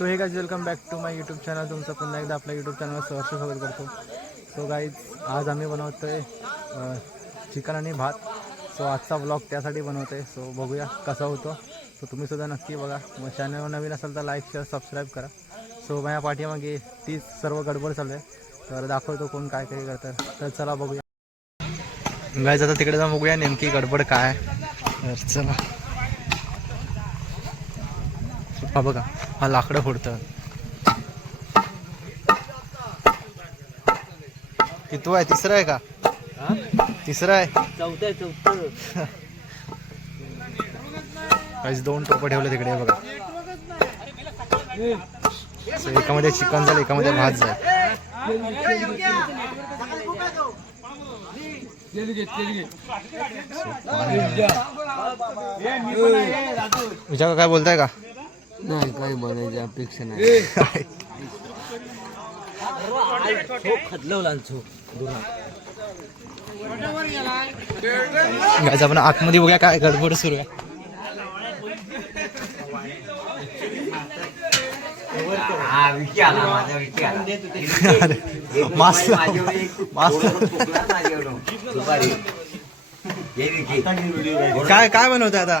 So hey guys welcome back to my YouTube channel तुमचं पुन्हा एकदा आपल्या यूट्यूब चॅनलवर सहर्ष स्वागत करतो. सो गाईज आज आम्ही बनवतो आहे चिकन आणि भात. सो आजचा ब्लॉग त्यासाठी बनवतो आहे सो बघूया कसा होतो. सो तुम्हीसुद्धा नक्की बघा. मग चॅनलवर नवीन असाल तर लाईक शेअर सबस्क्राईब करा. सो माझ्या पाठीमागे तीच सर्व गडबड चालू आहे. तर दाखवतो कोण काय काय करतं. तर चला बघूया. गाईज आता तिकडे जाऊन बघूया नेमकी गडबड काय तर चला. हा बघा. हा लाकडं फोडतं कितवा आहे तिसरा आहे का? तिसरा आहे. चौथं चौथं. काहीच दोन टोपं ठेवले तिकडे हे बघा. एकामध्ये चिकन जाईल एकामध्ये भात जाईल विचार काय बोलताय का? नाही काही बनायची अपेक्षा नाही. गायचं आपण आतमध्ये बघूया काय गडबड सुरू आहे. हा मास्क मास्क हे काय काय बनवताय आता?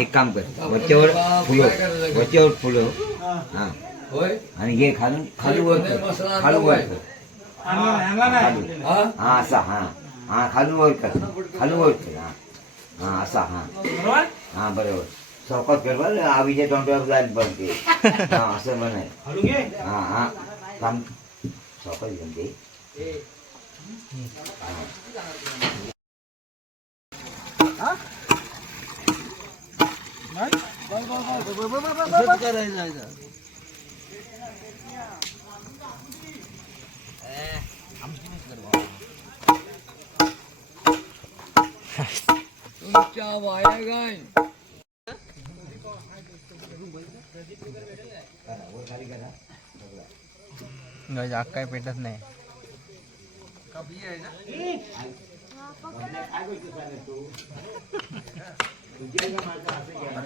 एक काम कर. वरच्यावर फुलं. वरच्यावर फुलं. हा. आणि हे खालून खालू वर कर. खालू वर कर. हा असा हा. हा खालू वर कर. खालू वर कर. हा. हा असा हा. हा बरोबर. चौकात बरं आवीच्या तोंडावर जायला पाहिजे हा असं म्हणाय हा हा. थांब. चौकात घेऊन दे. गायचं आग काय पेटत नाही.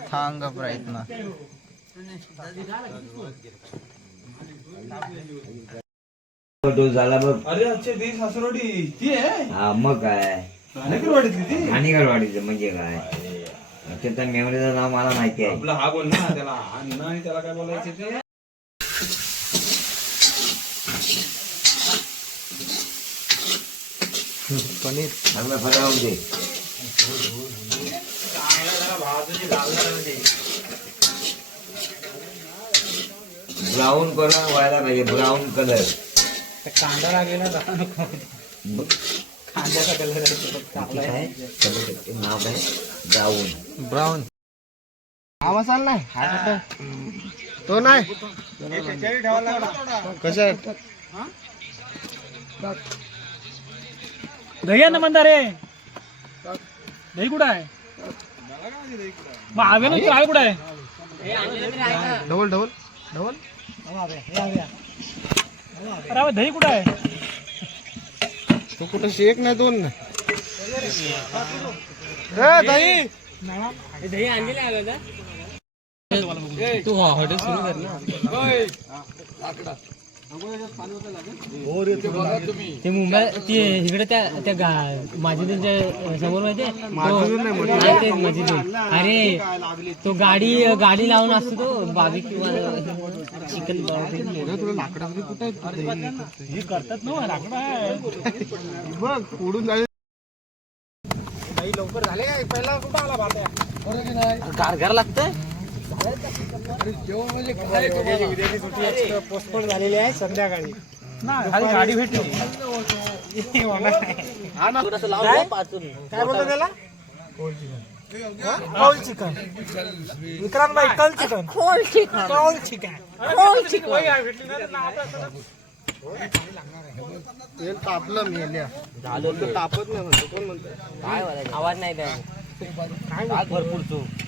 थांग प्रयत्न. तो झाला बघ. अरे अच्छे दी सासरोडी ती आहे? हा मग काय? वाढीतली ती? हानिकरवाडीचं म्हणजे काय? ते तर मेमरीचं नाव मला माहिती आहे. आपला हा बोल ना त्याला. अन्न आणि त्याला काय बोलायचे ते? पनीर. चांगलं फरावून दे ब्राऊन कलर व्हायला पाहिजे ब्राऊन कलर. कांदा लागेल ना नाव काय ब्राऊन ब्राऊन हा मसाला नाही हा? तो नाही. कशा दही आहे ना म्हणता रे दही कुठं आहे? मग हवे ना काय कुठं आहे? ढवल ढवल ढवल. अरे दही कुठं आहे? तो कुठं शेक नाही दोन दही दही आणलेलं तू हॉटेल सुरू कर ना. ते मुंबई ते इकडे त्या त्या गा- माझीदूरच्या समोर माहिती आहे? अरे तो गाडी गाडी लावून असतो तो बाबी चिकन हे करतात ना लाकडं बघ उडून जाईल. कारगार लागतंय? पोस्टपोन झालेली आहे संध्याकाळी ना गाडी भेटली काय बोलतो त्याला कौल चिकन विक्रांत भाई कल चिकन कौल चिकन कौल चिकन तेल तापलं मेल्या झालं तापत नाही म्हणतो कोण म्हणतो काय आवाज नाही काय भरपूर चूक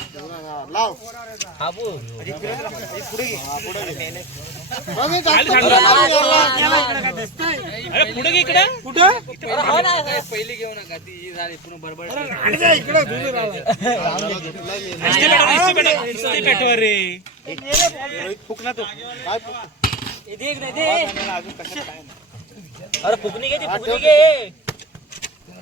लाव. ते काय गरम नाही. हा, लाव बघ हे जास्त पुढं लावून याला. काय फुक- अरे फुकणी घे ती फुकणी घे.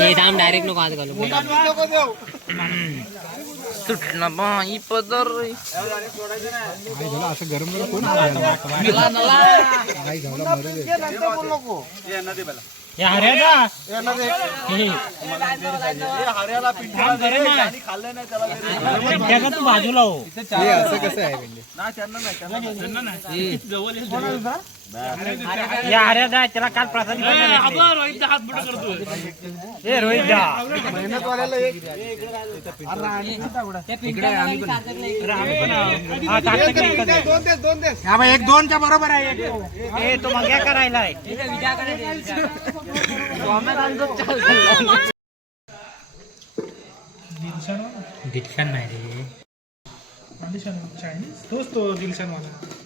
हे थांब डायरेक्ट नको हात घालू. हे नंतर बोल नको यांना दे. हे हऱ्याला पिंट्याला दे. तू बाजूला हो? या अरे दा त्याला काल प्रसाद रोहित हात बुट करतोय. ए रोहित एक हा हा दोनच्या बरोबर आहे एक. ए तो मग करायला आहे दिलशान नाही रे. तोच तो दिलशान गाईचं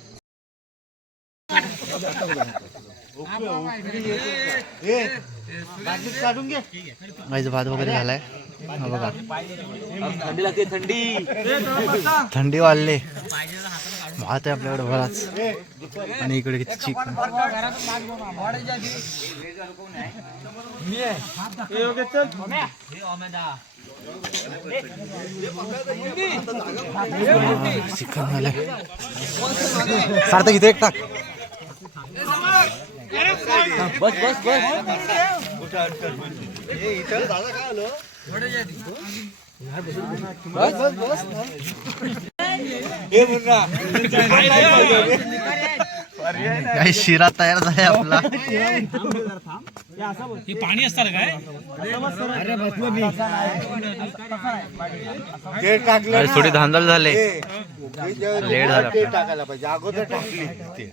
भात वगैरे झालाय बघा थंडी लागते थंडी थंडी वाढले भात आहे आपल्याकडे बराच आणि इकडे किती चिकन चिकन झालंय सार्थक इथे एक टाक बस बस बस. काही शिरा तयार झालाय आपला. हे पाणी असतं काय? अरे थोडी धांदल झाले. लेट झाला टाकायला पाहिजे. अगोदर टाकली. ते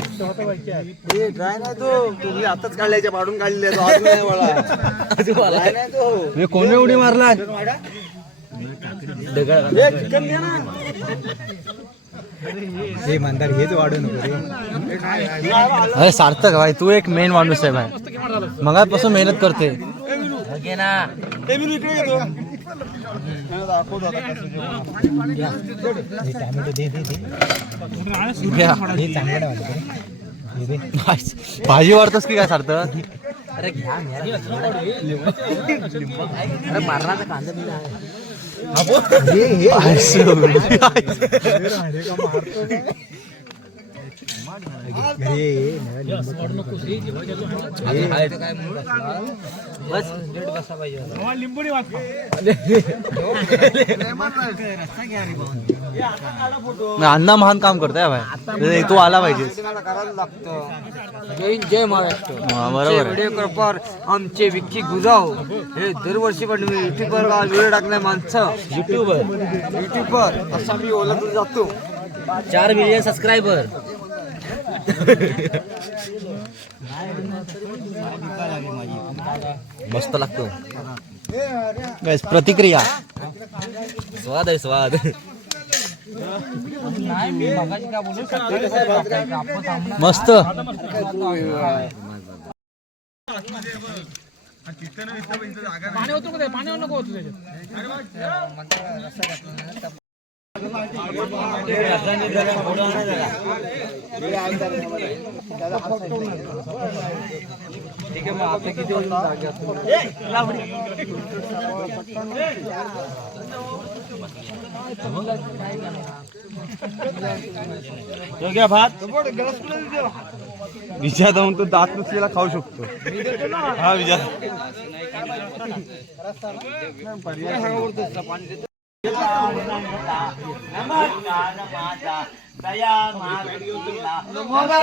ड्राय नाही तो. तुम्ही आताच काढल्याच्या पाडून काढले तो अजून नाही वळा. Dry नाही तो. कोणी उडी मारला हे दे ना. हे मंदार हेच वाढू नको अरे सार्थक भाई तू एक मेन माणूस आहे भाई. मगापासून मेहनत करते. मी इकडे येतो व्हिडिओ दाखवतो आता कसं जेवण भाजी वाढतोस की काय सारतं अरे मारणाचा कांदा बिना बस दीड बसा पाहिजे अण्णा महान काम करतोय भाई. तू आला पाहिजे. जय जय महाराष्ट्र. बरोबर आमचे विक्की गुजाव. हे दरवर्षी पण युट्यूबवर व्हिडिओ टाकणारे माणसं? युट्यूबर. युट्यूबर असा मी ओळखला जातो. चार मिलियन सबस्क्रायबर मस्त लागतो. प्रतिक्रिया. स्वाद आहे स्वाद. मस्त. ठीक आहे मग आपले किती वाजून जागे असतो भात विचार जाऊन तो दात नुसलेला खाऊ शकतो हा विचार. નમસ્કાર. માતા દયા માતા